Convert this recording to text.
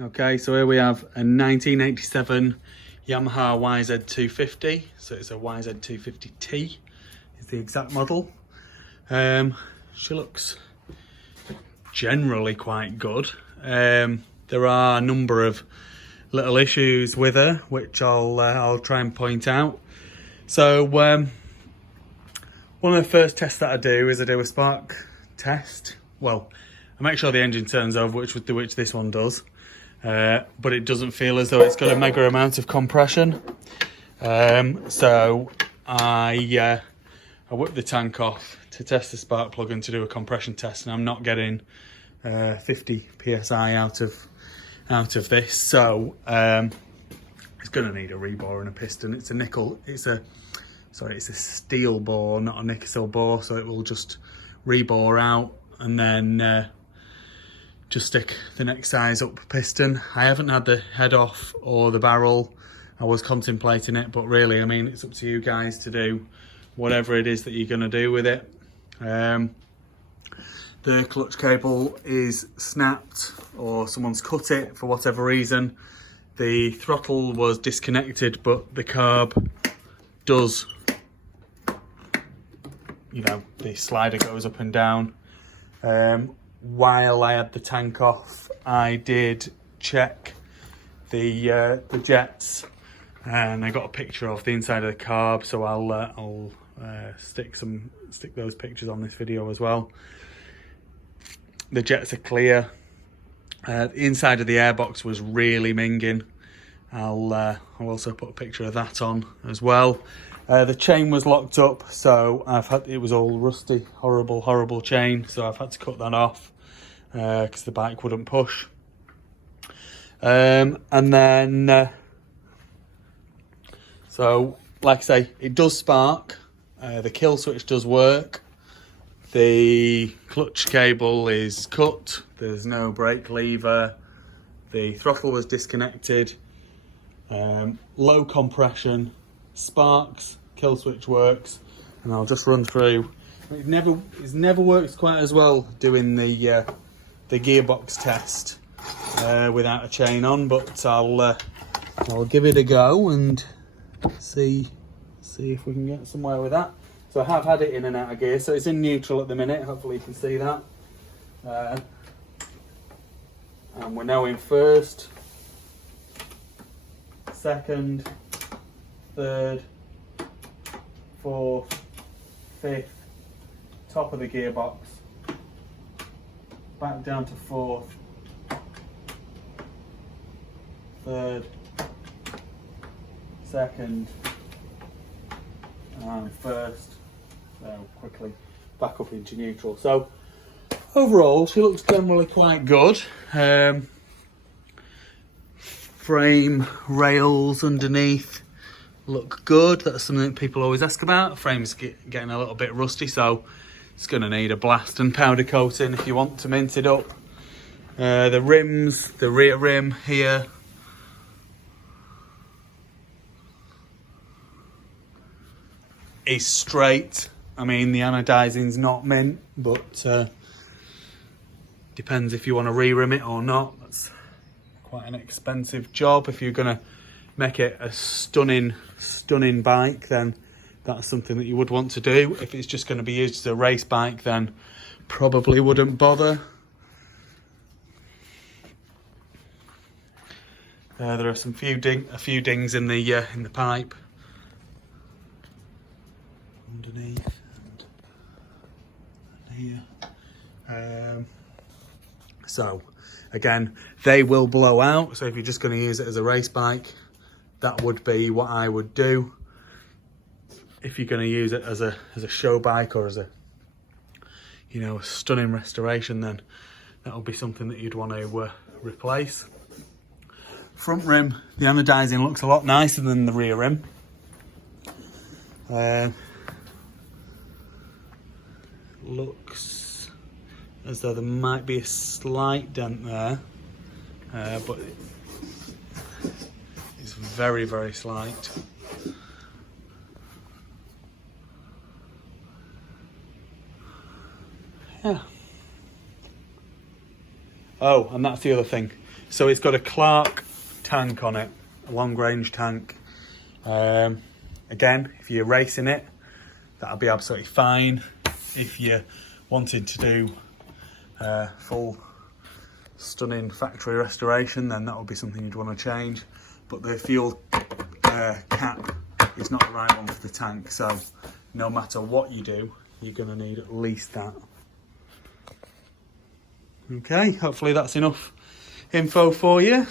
Okay, so here we have a 1987 Yamaha YZ250. So it's a YZ250T is the exact model. She looks generally quite good. There are a number of little issues with her, which I'll try and point out. So one of the first tests that I do is I do a spark test. Well, I make sure the engine turns over, which this one does. But it doesn't feel as though it's got a mega amount of compression. So I whip the tank off to test the spark plug and to do a compression test, and I'm not getting 50 psi out of this. So it's going to need a rebore and a piston. It's a steel bore, not a nickel bore, so it will just rebore out and then just stick the next size up piston. I haven't had the head off or the barrel. I was contemplating it, but really, I mean, it's up to you guys to do whatever it is that you're going to do with it. The clutch cable is snapped, or someone's cut it for whatever reason. The throttle was disconnected, but the carb does, you know, the slider goes up and down. While I had the tank off, I did check the jets, and I got a picture of the inside of the carb, so I'll stick those pictures on this video as well. The jets are clear. The inside of the airbox was really minging. I'll also put a picture of that on as well. The chain was locked up, so it was all rusty, horrible chain, so I've had to cut that off because the bike wouldn't push. And then so like I say, it does spark. The kill switch does work. The clutch cable is cut. There's no brake lever. The throttle was disconnected. Low compression, sparks, kill switch works, and I'll just run through. It never works quite as well doing the gearbox test without a chain on, but I'll give it a go and see if we can get somewhere with that. So I have had it in and out of gear, so it's in neutral at the minute. Hopefully you can see that. And we're now in first, second, third, fourth, fifth, top of the gearbox, back down to fourth, third, second, and first. So quickly back up into neutral. So overall, she looks generally quite good. Frame rails underneath look good. That's something that people always ask about. The frame's getting a little bit rusty, so it's going to need a blast and powder coating if you want to mint it up. The rims, the rear rim here, is straight. I mean, the anodizing's not mint, but depends if you want to re-rim it or not. That's quite an expensive job. If you're going to make it a stunning bike, then that's something that you would want to do. If it's just going to be used as a race bike, then probably wouldn't bother. There are a few dings in the pipe underneath and here. So again, they will blow out, so if you're just going to use it as a race bike, that would be what I would do. If you're going to use it as a show bike or as a stunning restoration, then that would be something that you'd want to replace. Front rim, the anodizing looks a lot nicer than the rear rim. Looks as though there might be a slight dent there, but it's very, very slight. Yeah. Oh, and that's the other thing. So it's got a Clark tank on it, a long range tank. Again, if you're racing it, that'll be absolutely fine. If you wanted to do full stunning factory restoration, then that would be something you'd want to change. But the fuel cap is not the right one for the tank, so no matter what you do, you're going to need at least that. Okay, hopefully that's enough info for you.